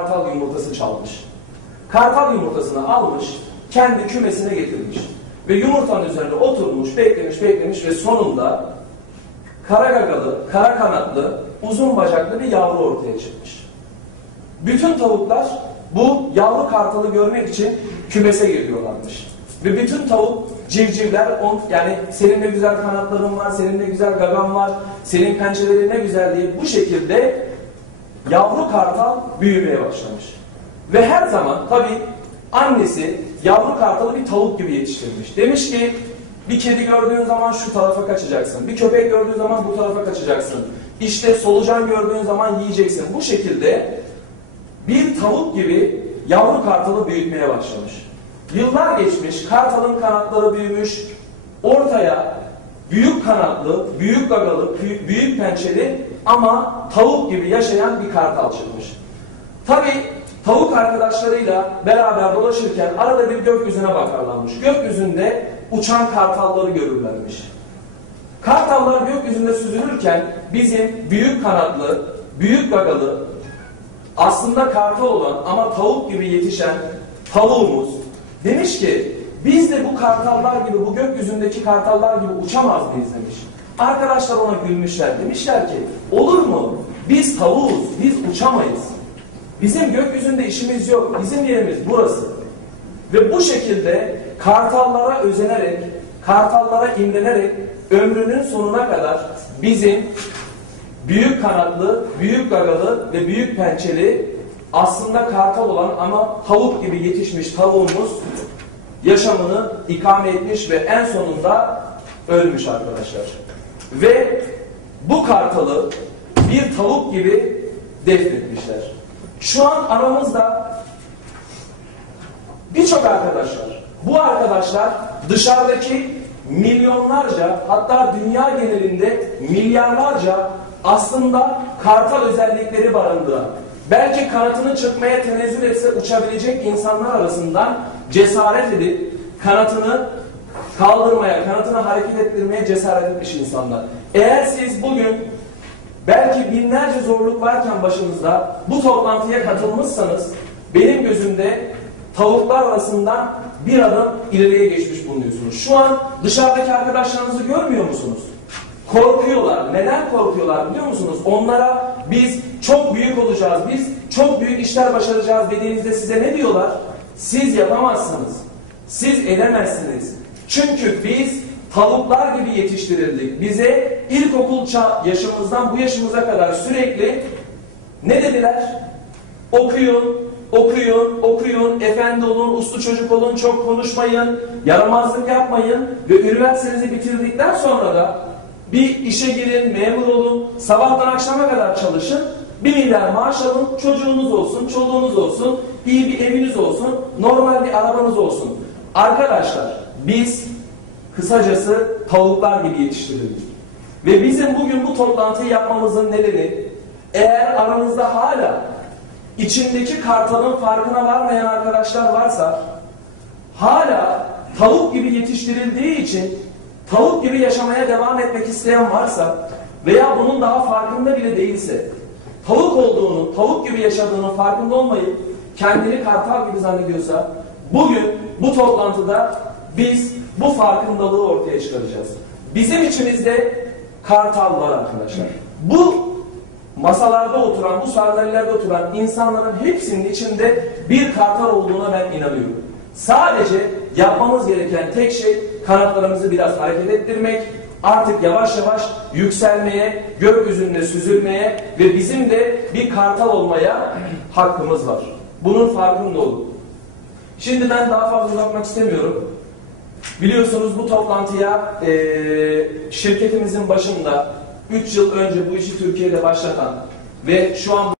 kartal yumurtası çalmış. Kartal yumurtasını almış, kendi kümesine getirmiş. Ve yumurtanın üzerine oturmuş, beklemiş, beklemiş ve sonunda kara gagalı, kara kanatlı, uzun bacaklı bir yavru ortaya çıkmış. Bütün tavuklar bu yavru kartalı görmek için kümese geliyorlarmış. Ve bütün tavuk civcivler on, yani senin ne güzel kanatların var, senin ne güzel gagan var, senin pençelerin ne güzel diye bu şekilde yavru kartal büyümeye başlamış. Ve her zaman tabi annesi yavru kartalı bir tavuk gibi yetiştirmiş. Demiş ki bir kedi gördüğün zaman şu tarafa kaçacaksın. Bir köpek gördüğün zaman bu tarafa kaçacaksın. İşte solucan gördüğün zaman yiyeceksin. Bu şekilde bir tavuk gibi yavru kartalı büyütmeye başlamış. Yıllar geçmiş, kartalın kanatları büyümüş, ortaya büyük kanatlı, büyük gagalı, büyük, büyük pençeli ama tavuk gibi yaşayan bir kartal çıkmış. Tabi tavuk arkadaşlarıyla beraber dolaşırken arada bir gökyüzüne bakarlarmış. Gökyüzünde uçan kartalları görürlermiş. Kartallar gökyüzünde süzülürken bizim büyük kanatlı, büyük gagalı, aslında kartal olan ama tavuk gibi yetişen tavuğumuz demiş ki biz de bu kartallar gibi, bu gökyüzündeki kartallar gibi uçamaz mıyız demiş. Arkadaşlar ona gülmüşler. Demişler ki olur mu? Biz tavuğuz, biz uçamayız. Bizim gökyüzünde işimiz yok. Bizim yerimiz burası. Ve bu şekilde kartallara özenerek, kartallara imrenerek ömrünün sonuna kadar bizim büyük kanatlı, büyük gagalı ve büyük pençeli aslında kartal olan ama tavuk gibi yetişmiş tavuğumuz yaşamını ikame etmiş ve en sonunda ölmüş arkadaşlar. Ve bu kartalı bir tavuk gibi defnetmişler. Şu an aramızda birçok arkadaşlar, bu arkadaşlar dışarıdaki milyonlarca hatta dünya genelinde milyarlarca aslında kartal özellikleri barındıran, belki kanatını çırpmaya tenezzül etse uçabilecek insanlar arasından cesaret edip kanatını kaldırmaya, kanatını hareket ettirmeye cesaret etmiş insanlar. Eğer siz bugün belki binlerce zorluk varken başınızda bu toplantıya katılmışsanız benim gözümde tavuklar arasından bir adım ileriye geçmiş bulunuyorsunuz. Şu an dışarıdaki arkadaşlarınızı görmüyor musunuz? Korkuyorlar. Neden korkuyorlar biliyor musunuz? Onlara biz çok büyük olacağız, biz çok büyük işler başaracağız dediğinizde size ne diyorlar? Siz yapamazsınız. Siz edemezsiniz. Çünkü biz tavuklar gibi yetiştirildik. Bize ilkokul yaşımızdan bu yaşımıza kadar sürekli ne dediler? Okuyun, okuyun, okuyun, efendi olun, uslu çocuk olun, çok konuşmayın, yaramazlık yapmayın ve üniversitenizi bitirdikten sonra da bir işe girin, memur olun, sabahtan akşama kadar çalışın, bir milyar maaş alın, çocuğunuz olsun, çoluğunuz olsun, iyi bir eviniz olsun, normal bir arabanız olsun. Arkadaşlar biz kısacası tavuklar gibi yetiştirildik. Ve bizim bugün bu toplantıyı yapmamızın nedeni eğer aranızda hala içindeki kartalın farkına varmayan arkadaşlar varsa hala tavuk gibi yetiştirildiği için tavuk gibi yaşamaya devam etmek isteyen varsa veya bunun daha farkında bile değilse tavuk olduğunu, tavuk gibi yaşadığını farkında olmayıp kendini kartal gibi zannediyorsa bugün bu toplantıda biz bu farkındalığı ortaya çıkaracağız. Bizim içimizde kartal var arkadaşlar. Bu masalarda oturan, bu sandalyelerde oturan insanların hepsinin içinde bir kartal olduğuna ben inanıyorum. Sadece yapmamız gereken tek şey kanatlarımızı biraz hareket ettirmek, artık yavaş yavaş yükselmeye, gökyüzünde süzülmeye ve bizim de bir kartal olmaya hakkımız var. Bunun farkında olun. Şimdi ben daha fazla uzatmak istemiyorum. Biliyorsunuz bu toplantıya e, şirketimizin başında 3 yıl önce bu işi Türkiye'de başlatan ve şu an